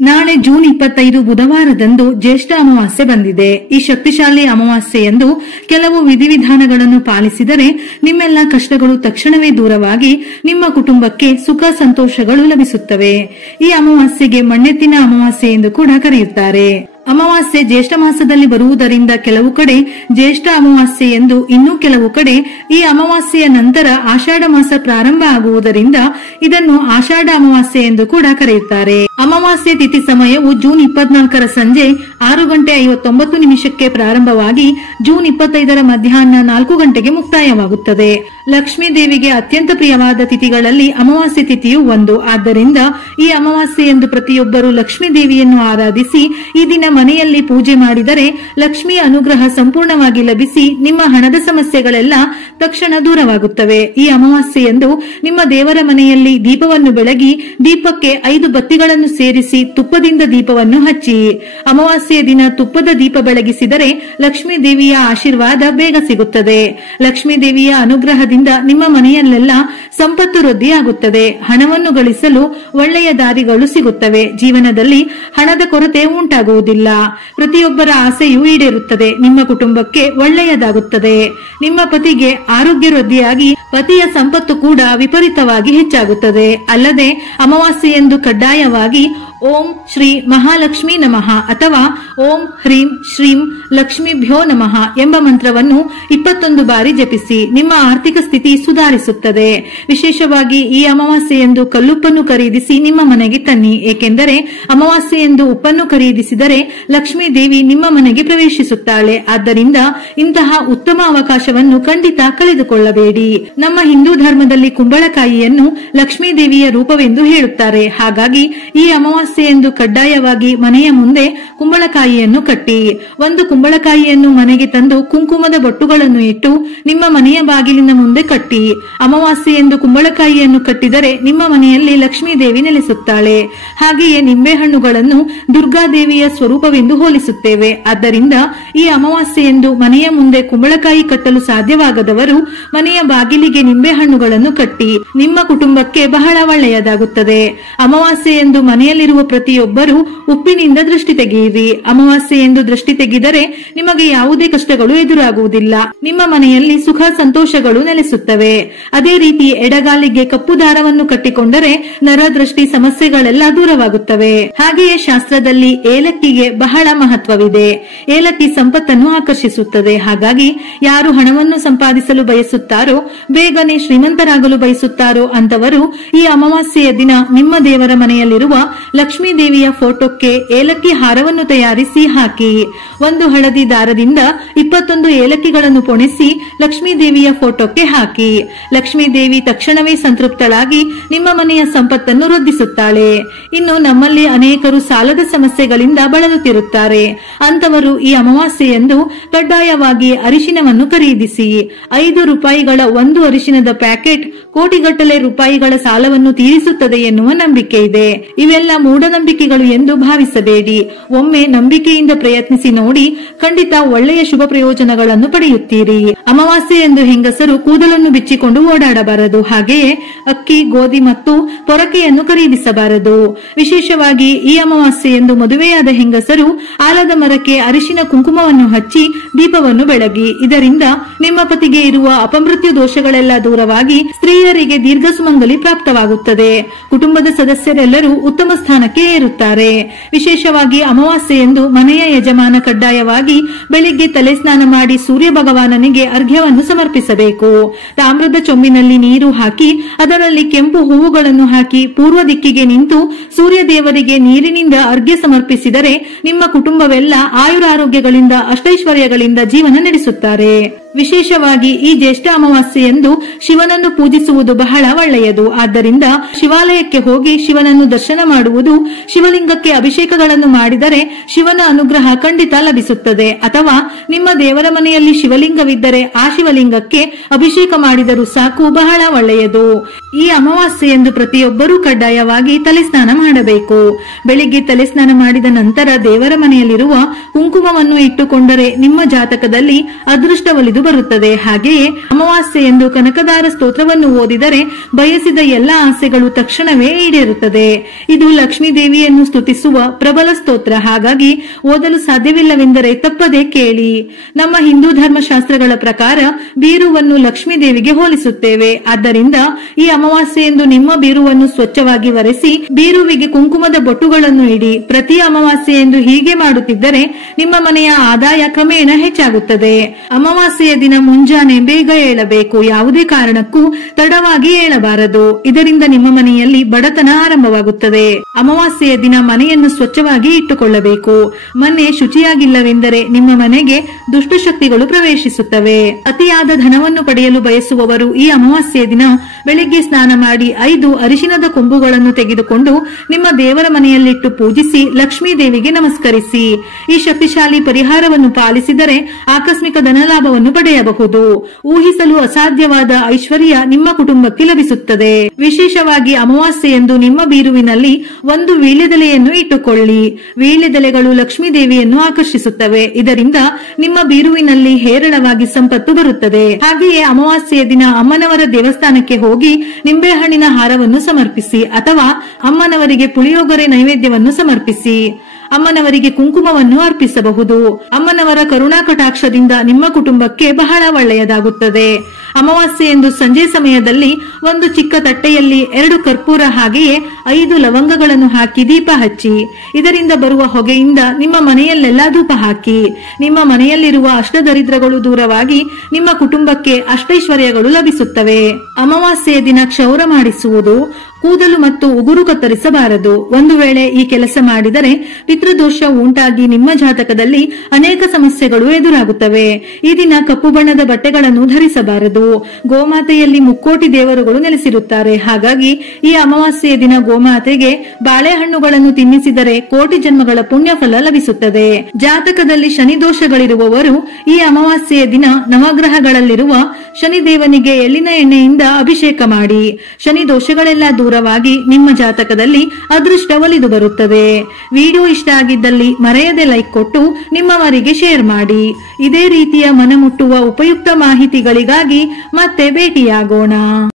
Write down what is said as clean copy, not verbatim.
ನಾಳೆ ಜೂನ್ 25 ಬುಧವಾರದಂದು ಜ್ಯೇಷ್ಠ ಅಮಾವಾಸ್ಯೆ ಬಂದಿದೆ. ಈ ಶಕ್ತಿಶಾಲಿ ಅಮಾವಾಸ್ಯೆಯಂದು ಕೆಲವು ವಿಧಿವಿಧಾನಗಳನ್ನು ಪಾಲಿಸಿದರೆ ನಿಮ್ಮೆಲ್ಲ ಕಷ್ಟಗಳು ತಕ್ಷಣವೇ ದೂರವಾಗಿ ನಿಮ್ಮ ಕುಟುಂಬಕ್ಕೆ ಸುಖ ಸಂತೋಷಗಳು ಲಭಿಸುತ್ತವೆ. ಈ ಅಮಾವಾಸ್ಯೆಗೆ ಮಣ್ಣೆತ್ತಿನ ಅಮಾವಾಸ್ಯೆ ಎಂದು ಕೂಡ ಕರೆಯುತ್ತಾರೆ. ಅಮಾವಾಸ್ಯೆ ಜ್ಯೇಷ್ಠ ಮಾಸದಲ್ಲಿ ಬರುವುದರಿಂದ ಕೆಲವು ಕಡೆ ಜ್ಯೇಷ್ಠ ಅಮಾವಾಸ್ಯೆ ಎಂದು, ಇನ್ನೂ ಕೆಲವು ಕಡೆ ಈ ಅಮಾವಾಸ್ಯೆಯ ನಂತರ ಆಷಾಢ ಮಾಸ ಪ್ರಾರಂಭ ಆಗುವುದರಿಂದ ಇದನ್ನು ಆಷಾಢ ಅಮಾವಾಸ್ಯೆ ಎಂದು ಕೂಡ ಕರೆಯುತ್ತಾರೆ. ಅಮಾವಾಸ್ಯೆ ತಿಥಿ ಸಮಯವು ಜೂನ್ 24ರ ಸಂಜೆ 6:59 ಪ್ರಾರಂಭವಾಗಿ ಜೂನ್ 25ರ ಮಧ್ಯಾಹ್ನ 4 ಗಂಟೆಗೆ ಮುಕ್ತಾಯವಾಗುತ್ತದೆ. ಲಕ್ಷ್ಮೀ ದೇವಿಗೆ ಅತ್ಯಂತ ಪ್ರಿಯವಾದ ತಿಥಿಗಳಲ್ಲಿ ಅಮಾವಾಸ್ಯೆ ತಿಥಿಯು ಒಂದು. ಆದ್ದರಿಂದ ಈ ಅಮಾವಾಸ್ಯೆಯಂದು ಪ್ರತಿಯೊಬ್ಬರು ಲಕ್ಷ್ಮೀ ದೇವಿಯನ್ನು ಆರಾಧಿಸಿ ಈ ದಿನ ಮನೆಯಲ್ಲಿ ಪೂಜೆ ಮಾಡಿದರೆ ಲಕ್ಷ್ಮಿಯ ಅನುಗ್ರಹ ಸಂಪೂರ್ಣವಾಗಿ ಲಭಿಸಿ ನಿಮ್ಮ ಹಣದ ಸಮಸ್ಯೆಗಳೆಲ್ಲ ತಕ್ಷಣ ದೂರವಾಗುತ್ತವೆ. ಈ ಅಮಾವಾಸ್ಯೆಯಂದು ನಿಮ್ಮ ದೇವರ ಮನೆಯಲ್ಲಿ ದೀಪವನ್ನು ಬೆಳಗಿ ದೀಪಕ್ಕೆ 5 ಬತ್ತಿಗಳನ್ನು ಸೇರಿಸಿ ತುಪ್ಪದಿಂದ ದೀಪವನ್ನು ಹಚ್ಚಿ. ಅಮಾವಾಸ್ಯೆಯ ದಿನ ತುಪ್ಪದ ದೀಪ ಬೆಳಗಿಸಿದರೆ ಲಕ್ಷ್ಮೀ ದೇವಿಯ ಆಶೀರ್ವಾದ ಬೇಗ ಸಿಗುತ್ತದೆ. ಲಕ್ಷ್ಮೀ ದೇವಿಯ ಅನುಗ್ರಹದಿಂದ ನಿಮ್ಮ ಮನೆಯಲ್ಲೆಲ್ಲ ಸಂಪತ್ತು ವೃದ್ಧಿಯಾಗುತ್ತದೆ. ಹಣವನ್ನು ಗಳಿಸಲು ಒಳ್ಳೆಯ ದಾರಿಗಳು ಸಿಗುತ್ತವೆ. ಜೀವನದಲ್ಲಿ ಹಣದ ಕೊರತೆ ಉಂಟಾಗುವುದಿಲ್ಲ. ಪ್ರತಿಯೊಬ್ಬರ ಆಸೆಯೂ ಈಡೇರುತ್ತದೆ. ನಿಮ್ಮ ಕುಟುಂಬಕ್ಕೆ ಒಳ್ಳೆಯದಾಗುತ್ತದೆ. ನಿಮ್ಮ ಪತಿಗೆ ಆರೋಗ್ಯ ವೃದ್ಧಿಯಾಗಿ ಪತಿಯ ಸಂಪತ್ತು ಕೂಡ ವಿಪರೀತವಾಗಿ ಹೆಚ್ಚಾಗುತ್ತದೆ. ಅಲ್ಲದೆ ಅಮಾವಾಸ್ಯೆಯಂದು ಕಡ್ಡಾಯವಾಗಿ ಓಂ ಶ್ರೀ ಮಹಾಲಕ್ಷ್ಮೀ ನಮಃ ಅಥವಾ ಓಂ ಹ್ರೀಂ ಶ್ರೀಂ ಲಕ್ಷ್ಮೀಭ್ಯೋ ನಮಃ ಎಂಬ ಮಂತ್ರವನ್ನು 21 ಬಾರಿ ಜಪಿಸಿ. ನಿಮ್ಮ ಆರ್ಥಿಕ ಸ್ಥಿತಿ ಸುಧಾರಿಸುತ್ತದೆ. ವಿಶೇಷವಾಗಿ ಈ ಅಮಾವಾಸ್ಯೆಯಂದು ಕಲ್ಲುಪ್ಪನ್ನು ಖರೀದಿಸಿ ನಿಮ್ಮ ಮನೆಗೆ ತನ್ನಿ. ಏಕೆಂದರೆ ಅಮಾವಾಸ್ಯೆಯಂದು ಉಪ್ಪನ್ನು ಖರೀದಿಸಿದರೆ ಲಕ್ಷ್ಮೀ ದೇವಿ ನಿಮ್ಮ ಮನೆಗೆ ಪ್ರವೇಶಿಸುತ್ತಾಳೆ. ಆದ್ದರಿಂದ ಇಂತಹ ಉತ್ತಮ ಅವಕಾಶವನ್ನು ಖಂಡಿತ ಕಳೆದುಕೊಳ್ಳಬೇಡಿ. ನಮ್ಮ ಹಿಂದೂ ಧರ್ಮದಲ್ಲಿ ಕುಂಬಳಕಾಯಿಯನ್ನು ಲಕ್ಷ್ಮೀ ದೇವಿಯ ರೂಪವೆಂದು ಹೇಳುತ್ತಾರೆ. ಹಾಗಾಗಿ ಈ ಅಮಾವಾಸ್ಯೆಯಂದು ಕಡ್ಡಾಯವಾಗಿ ಮನೆಯ ಮುಂದೆ ಕುಂಬಳಕಾಯಿಯನ್ನು ಕಟ್ಟಿ. ಒಂದು ಕುಂಬಳಕಾಯಿಯನ್ನು ಮನೆಗೆ ತಂದು ಕುಂಕುಮದ ಬೊಟ್ಟುಗಳನ್ನು ಇಟ್ಟು ನಿಮ್ಮ ಮನೆಯ ಬಾಗಿಲಿನ ಮುಂದೆ ಕಟ್ಟಿ. ಅಮಾವಾಸ್ಯೆಯಂದು ಕುಂಬಳಕಾಯಿಯನ್ನು ಕಟ್ಟಿದರೆ ನಿಮ್ಮ ಮನೆಯಲ್ಲಿ ಲಕ್ಷ್ಮೀ ದೇವಿ ನೆಲೆಸುತ್ತಾಳೆ. ಹಾಗೆಯೇ ನಿಂಬೆಹಣ್ಣುಗಳನ್ನು ದುರ್ಗಾದೇವಿಯ ಸ್ವರೂಪವೆಂದು ಹೋಲಿಸುತ್ತೇವೆ. ಆದ್ದರಿಂದ ಈ ಅಮಾವಾಸ್ಯೆಯಂದು ಮನೆಯ ಮುಂದೆ ಕುಂಬಳಕಾಯಿ ಕಟ್ಟಲು ಸಾಧ್ಯವಾಗದವರು ಮನೆಯ ಬಾಗಿಲಿಗೆ ನಿಂಬೆಹಣ್ಣುಗಳನ್ನು ಕಟ್ಟಿ. ನಿಮ್ಮ ಕುಟುಂಬಕ್ಕೆ ಬಹಳ ಒಳ್ಳೆಯದಾಗುತ್ತದೆ. ಅಮಾವಾಸ್ಯೆಯಂದು ಮನೆಯಲ್ಲಿರುವ ಪ್ರತಿಯೊಬ್ಬರು ಉಪ್ಪಿನಿಂದ ದೃಷ್ಟಿ ತೆಗೆಯಿರಿ. ಅಮಾವಾಸ್ಯೆಯಂದು ದೃಷ್ಟಿ ತೆಗೆದರೆ ನಿಮಗೆ ಯಾವುದೇ ಕಷ್ಟಗಳು ಎದುರಾಗುವುದಿಲ್ಲ. ನಿಮ್ಮ ಮನೆಯಲ್ಲಿ ಸುಖ ಸಂತೋಷಗಳು ನೆಲೆಸುತ್ತವೆ. ಅದೇ ರೀತಿ ಎಡಗಾಲಿಗೆ ಕಪ್ಪು ದಾರವನ್ನು ಕಟ್ಟಿಕೊಂಡರೆ ನರದೃಷ್ಟಿ ಸಮಸ್ಯೆಗಳೆಲ್ಲ ದೂರವಾಗುತ್ತವೆ. ಹಾಗೆಯೇ ಶಾಸ್ತ್ರದಲ್ಲಿ ಏಲಕ್ಕಿಗೆ ಬಹಳ ಮಹತ್ವವಿದೆ. ಏಲಕ್ಕಿ ಸಂಪತ್ತನ್ನು ಆಕರ್ಷಿಸುತ್ತದೆ. ಹಾಗಾಗಿ ಯಾರು ಹಣವನ್ನು ಸಂಪಾದಿಸಲು ಬಯಸುತ್ತಾರೋ, ಬೇಗನೆ ಶ್ರೀಮಂತರಾಗಲು ಬಯಸುತ್ತಾರೋ ಅಂತವರು ಈ ಅಮಾವಾಸ್ಯೆಯ ದಿನ ನಿಮ್ಮ ದೇವರ ಮನೆಯಲ್ಲಿರುವ ಲಕ್ಷ್ಮೀ ದೇವಿಯ ಫೋಟೋಕ್ಕೆ ಏಲಕ್ಕಿ ಹಾರವನ್ನು ತಯಾರಿಸಿ ಹಾಕಿ. ಒಂದು ಹಳದಿ ದಾರದಿಂದ 21 ಏಲಕ್ಕಿಗಳನ್ನು ಪೊಣಿಸಿ ಲಕ್ಷ್ಮೀ ದೇವಿಯ ಫೋಟೋಕ್ಕೆ ಹಾಕಿ. ಲಕ್ಷ್ಮೀ ದೇವಿ ತಕ್ಷಣವೇ ಸಂತೃಪ್ತಳಾಗಿ ನಿಮ್ಮ ಮನೆಯ ಸಂಪತ್ತನ್ನು ವೃದ್ಧಿಸುತ್ತಾಳೆ. ಇನ್ನು ನಮ್ಮಲ್ಲಿ ಅನೇಕರು ಸಾಲದ ಸಮಸ್ಯೆಗಳಿಂದ ಬಳಲುತ್ತಿರುತ್ತಾರೆ. ಅಂತವರು ಈ ಅಮಾವಾಸ್ಯೆಯಂದು ಕಡ್ಡಾಯವಾಗಿ ಅರಿಶಿನವನ್ನು ಖರೀದಿಸಿ. 5 ರೂಪಾಯಿಗಳ ಒಂದು ಅರಿಶಿನದ ಪ್ಯಾಕೆಟ್ ಕೋಟಿಗಟ್ಟಲೆ ರೂಪಾಯಿಗಳ ಸಾಲವನ್ನು ತೀರಿಸುತ್ತದೆ ಎನ್ನುವ ನಂಬಿಕೆ ಇದೆ. ಇವೆಲ್ಲ ಮೂಢನಂಬಿಕೆಗಳು ಎಂದು ಭಾವಿಸಬೇಡಿ. ಒಮ್ಮೆ ನಂಬಿಕೆಯಿಂದ ಪ್ರಯತ್ನಿಸಿ ನೋಡಿ, ಖಂಡಿತ ಒಳ್ಳೆಯ ಶುಭ ಪ್ರಯೋಜನಗಳನ್ನು ಪಡೆಯುತ್ತೀರಿ. ಅಮಾವಾಸ್ಯೆ ಎಂದು ಹೆಂಗಸರು ಕೂದಲನ್ನು ಬಿಚ್ಚಿಕೊಂಡು ಓಡಾಡಬಾರದು. ಹಾಗೆಯೇ ಅಕ್ಕಿ, ಗೋಧಿ ಮತ್ತು ಪೊರಕೆಯನ್ನು ಖರೀದಿಸಬಾರದು. ವಿಶೇಷವಾಗಿ ಈ ಅಮಾವಾಸ್ಯೆಯಂದು ಮದುವೆಯಾದ ಹೆಂಗಸರು ಆಲದ ಮರಕ್ಕೆ ಅರಿಶಿನ ಕುಂಕುಮವನ್ನು ಹಚ್ಚಿ ದೀಪವನ್ನು ಬೆಳಗಿ. ಇದರಿಂದ ನಿಮ್ಮ ಪತಿಗೆ ಇರುವ ಅಪಮೃತ್ಯು ದೋಷಗಳೆಲ್ಲ ದೂರವಾಗಿ ಸ್ತ್ರೀಯರಿಗೆ ದೀರ್ಘ ಸುಮಂಗಲಿ ಪ್ರಾಪ್ತವಾಗುತ್ತದೆ. ಕುಟುಂಬದ ಸದಸ್ಯರೆಲ್ಲರೂ ಉತ್ತಮ ಸ್ಥಾನಕ್ಕೆ ಏರುತ್ತಾರೆ. ವಿಶೇಷವಾಗಿ ಅಮಾವಾಸ್ಯೆಯಂದು ಮನೆಯ ಯಜಮಾನ ಕಡ್ಡಾಯವಾಗಿ ಬೆಳಿಗ್ಗೆ ತಲೆ ಸ್ನಾನ ಮಾಡಿ ಸೂರ್ಯ ಭಗವಾನನಿಗೆ ಅರ್ಘ್ಯವನ್ನು ಸಮರ್ಪಿಸಬೇಕು. ತಾಮ್ರದ ಚೊಂಬಿನಲ್ಲಿ ನೀರು ಹಾಕಿ ಅದರಲ್ಲಿ ಕೆಂಪು ಹೂವುಗಳನ್ನು ಹಾಕಿ ಪೂರ್ವ ದಿಕ್ಕಿಗೆ ನಿಂತು ಸೂರ್ಯ ದೇವರಿಗೆ ನೀರಿನಿಂದ ಅರ್ಘ್ಯ ಸಮರ್ಪಿಸಿದರೆ ನಿಮ್ಮ ಕುಟುಂಬವೆಲ್ಲ ಆಯುರಾರೋಗ್ಯಗಳಿಂದ ಅಷ್ಟೈಶ್ವರ್ಯಗಳಿಂದ ಜೀವನ ನಡೆಸುತ್ತಾರೆ. ವಿಶೇಷವಾಗಿ ಈ ಜ್ಯೇಷ್ಠ ಅಮಾವಾಸ್ಯೆಯಂದು ಶಿವನನ್ನು ಪೂಜಿಸುವುದು ಬಹಳ ಒಳ್ಳೆಯದು. ಆದ್ದರಿಂದ ಶಿವಾಲಯಕ್ಕೆ ಹೋಗಿ ಶಿವನನ್ನು ದರ್ಶನ ಮಾಡುವುದು, ಶಿವಲಿಂಗಕ್ಕೆ ಅಭಿಷೇಕಗಳನ್ನು ಮಾಡಿದರೆ ಶಿವನ ಅನುಗ್ರಹ ಖಂಡಿತ ಲಭಿಸುತ್ತದೆ. ಅಥವಾ ನಿಮ್ಮ ದೇವರ ಮನೆಯಲ್ಲಿ ಶಿವಲಿಂಗವಿದ್ದರೆ ಆ ಶಿವಲಿಂಗಕ್ಕೆ ಅಭಿಷೇಕ ಮಾಡಿದರೂ ಸಾಕು, ಬಹಳ ಒಳ್ಳೆಯದು. ಈ ಅಮಾವಾಸ್ಯೆಯಂದು ಪ್ರತಿಯೊಬ್ಬರೂ ಕಡ್ಡಾಯವಾಗಿ ತಲೆ ಸ್ನಾನ ಮಾಡಬೇಕು. ಬೆಳಿಗ್ಗೆ ತಲೆ ಸ್ನಾನ ಮಾಡಿದ ನಂತರ ದೇವರ ಮನೆಯಲ್ಲಿರುವ ಕುಂಕುಮವನ್ನು ಇಟ್ಟುಕೊಂಡರೆ ನಿಮ್ಮ ಜಾತಕದಲ್ಲಿ ಅದೃಷ್ಟ ಒಲಿದು ಬರುತ್ತದೆ. ಹಾಗೆಯೇ ಅಮಾವಾಸ್ಯೆ ಎಂದು ಕನಕದಾರ ಸ್ತೋತ್ರವನ್ನು ಓದಿದರೆ ಬಯಸಿದ ಎಲ್ಲ ಆಸೆಗಳು ತಕ್ಷಣವೇ ಈಡೇರುತ್ತದೆ. ಇದು ಲಕ್ಷ್ಮೀ ದೇವಿಯನ್ನು ಸ್ತುತಿಸುವ ಪ್ರಬಲ ಸ್ತೋತ್ರ. ಹಾಗಾಗಿ ಓದಲು ಸಾಧ್ಯವಿಲ್ಲವೆಂದರೆ ತಪ್ಪದೆ ಕೇಳಿ. ನಮ್ಮ ಹಿಂದೂ ಧರ್ಮಶಾಸ್ತ್ರಗಳ ಪ್ರಕಾರ ಬೀರುವನ್ನು ಲಕ್ಷ್ಮೀ ದೇವಿಗೆ ಹೋಲಿಸುತ್ತೇವೆ. ಆದ್ದರಿಂದ ಈ ಅಮಾವಾಸ್ಯೆಯಂದು ನಿಮ್ಮ ಬೀರುವನ್ನು ಸ್ವಚ್ಛವಾಗಿ ಒರೆಸಿ ಬೀರುವಿಗೆ ಕುಂಕುಮದ ಬೊಟ್ಟುಗಳನ್ನು ಇಡಿ. ಪ್ರತಿ ಅಮಾವಾಸ್ಯೆಯಂದು ಹೀಗೆ ಮಾಡುತ್ತಿದ್ದರೆ ನಿಮ್ಮ ಮನೆಯ ಆದಾಯ ಕ್ರಮೇಣ ಹೆಚ್ಚಾಗುತ್ತದೆ. ಅಮಾವಾಸ್ಯೆಯ ದಿನ ಮುಂಜಾನೆ ಬೇಗ ಏಳಬೇಕು. ಯಾವುದೇ ಕಾರಣಕ್ಕೂ ತಡವಾಗಿ ಏಳಬಾರದು. ಇದರಿಂದ ನಿಮ್ಮ ಮನೆಯಲ್ಲಿ ಬಡತನ ಆರಂಭವಾಗುತ್ತದೆ. ಅಮಾವಾಸ್ಯೆಯ ದಿನ ಮನೆಯನ್ನು ಸ್ವಚ್ಛವಾಗಿ ಇಟ್ಟುಕೊಳ್ಳಬೇಕು. ಮನೆ ಶುಚಿಯಾಗಿಲ್ಲವೆಂದರೆ ನಿಮ್ಮ ಮನೆಗೆ ದುಷ್ಟಶಕ್ತಿಗಳು ಪ್ರವೇಶಿಸುತ್ತವೆ. ಅತಿಯಾದ ಧನವನ್ನು ಪಡೆಯಲು ಬಯಸುವವರು ಈ ಅಮಾವಾಸ್ಯೆಯ ದಿನ ಬೆಳಿಗ್ಗೆ ಸ್ನಾನ ಮಾಡಿ 5 ಅರಿಶಿನದ ಕೊಂಬುಗಳನ್ನು ತೆಗೆದುಕೊಂಡು ನಿಮ್ಮ ದೇವರ ಮನೆಯಲ್ಲಿಟ್ಟು ಪೂಜಿಸಿ ಲಕ್ಷ್ಮೀ ದೇವಿಗೆ ನಮಸ್ಕರಿಸಿ. ಈ ಶಕ್ತಿಶಾಲಿ ಪರಿಹಾರವನ್ನು ಪಾಲಿಸಿದರೆ ಆಕಸ್ಮಿಕ ಧನಲಾಭವನ್ನು ಪಡೆಯಬಹುದು. ಊಹಿಸಲು ಅಸಾಧ್ಯವಾದ ಐಶ್ವರ್ಯ ನಿಮ್ಮ ಕುಟುಂಬಕ್ಕೆ ಲಭಿಸುತ್ತದೆ. ವಿಶೇಷವಾಗಿ ಅಮಾವಾಸ್ಯೆಯಂದು ನಿಮ್ಮ ಬೀರುವಿನಲ್ಲಿ ಒಂದು ವೀಳ್ಯದೆಲೆಯನ್ನು ಇಟ್ಟುಕೊಳ್ಳಿ. ವೀಳ್ಯದೆಲೆಗಳು ಲಕ್ಷ್ಮೀ ದೇವಿಯನ್ನು ಆಕರ್ಷಿಸುತ್ತವೆ. ಇದರಿಂದ ನಿಮ್ಮ ಬೀರುವಿನಲ್ಲಿ ಹೇರಳವಾಗಿ ಸಂಪತ್ತು ಬರುತ್ತದೆ. ಹಾಗೆಯೇ ಅಮಾವಾಸ್ಯೆಯ ದಿನ ಅಮ್ಮನವರ ದೇವಸ್ಥಾನಕ್ಕೆ ಹೋಗಿ ನಿಂಬೆಹಣ್ಣಿನ ಹಾರವನ್ನು ಸಮರ್ಪಿಸಿ ಅಥವಾ ಅಮ್ಮನವರಿಗೆ ಪುಳಿಯೋಗರೆ ನೈವೇದ್ಯವನ್ನು ಸಮರ್ಪಿಸಿ. ಅಮ್ಮನವರಿಗೆ ಕುಂಕುಮವನ್ನು ಅರ್ಪಿಸಬಹುದು. ಅಮ್ಮನವರ ಕರುಣಾ ಕಟಾಕ್ಷದಿಂದ ನಿಮ್ಮ ಕುಟುಂಬಕ್ಕೆ ಬಹಳ ಒಳ್ಳೆಯದಾಗುತ್ತದೆ. ಅಮಾವಾಸ್ಯೆಯಂದು ಸಂಜೆ ಸಮಯದಲ್ಲಿ ಒಂದು ಚಿಕ್ಕ ತಟ್ಟೆಯಲ್ಲಿ 2 ಕರ್ಪೂರ ಹಾಗೆಯೇ 5 ಲವಂಗಗಳನ್ನು ಹಾಕಿ ದೀಪ ಹಚ್ಚಿ. ಇದರಿಂದ ಬರುವ ಹೊಗೆಯಿಂದ ನಿಮ್ಮ ಮನೆಯಲ್ಲೆಲ್ಲಾ ಧೂಪ ಹಾಕಿ. ನಿಮ್ಮ ಮನೆಯಲ್ಲಿರುವ ಅಷ್ಟದರಿದ್ರಗಳು ದೂರವಾಗಿ ನಿಮ್ಮ ಕುಟುಂಬಕ್ಕೆ ಅಷ್ಟೈಶ್ವರ್ಯಗಳು ಲಭಿಸುತ್ತವೆ. ಅಮಾವಾಸ್ಯೆಯ ದಿನ ಕ್ಷೌರ ಮಾಡಿಸುವುದು, ಕೂದಲು ಮತ್ತು ಉಗುರು ಕತ್ತರಿಸಬಾರದು. ಒಂದು ವೇಳೆ ಈ ಕೆಲಸ ಮಾಡಿದರೆ ಪಿತೃದೋಷ ಉಂಟಾಗಿ ನಿಮ್ಮ ಜಾತಕದಲ್ಲಿ ಅನೇಕ ಸಮಸ್ಯೆಗಳು ಎದುರಾಗುತ್ತವೆ. ಈ ದಿನ ಕಪ್ಪು ಬಣ್ಣದ ಬಟ್ಟೆಗಳನ್ನು ಧರಿಸಬಾರದು. ಗೋಮಾತೆಯಲ್ಲಿ ಮುಕ್ಕೋಟಿ ದೇವರುಗಳು ನೆಲೆಸಿರುತ್ತಾರೆ. ಹಾಗಾಗಿ ಈ ಅಮಾವಾಸ್ಯೆಯ ದಿನ ಗೋಮಾತೆಗೆ ಬಾಳೆಹಣ್ಣುಗಳನ್ನು ತಿನ್ನಿಸಿದರೆ ಕೋಟಿ ಜನ್ಮಗಳ ಪುಣ್ಯ ಫಲ ಲಭಿಸುತ್ತದೆ. ಜಾತಕದಲ್ಲಿ ಶನಿ ದೋಷಗಳಿರುವವರು ಈ ಅಮಾವಾಸ್ಯೆಯ ದಿನ ನವಗ್ರಹಗಳಲ್ಲಿರುವ ಶನಿದೇವನಿಗೆ ಎಳ್ಳಿನ ಎಣ್ಣೆಯಿಂದ ಅಭಿಷೇಕ ಮಾಡಿ. ಶನಿ ದೋಷಗಳೆಲ್ಲ ದೂರವಾಗಿ ನಿಮ್ಮ ಜಾತಕದಲ್ಲಿ ಅದೃಷ್ಟ ಒಲಿದು ಬರುತ್ತದೆ. ವಿಡಿಯೋ ಇಷ್ಟ ಆಗಿದ್ದಲ್ಲಿ ಮರೆಯದೆ ಲೈಕ್ ಕೊಟ್ಟು ನಿಮ್ಮವರಿಗೆ ಶೇರ್ ಮಾಡಿ. ಇದೇ ರೀತಿಯ ಮನಮುಟ್ಟುವ ಉಪಯುಕ್ತ ಮಾಹಿತಿಗಳಿಗಾಗಿ ಮತ್ತೆ ಭೇಟಿಯಾಗೋಣ.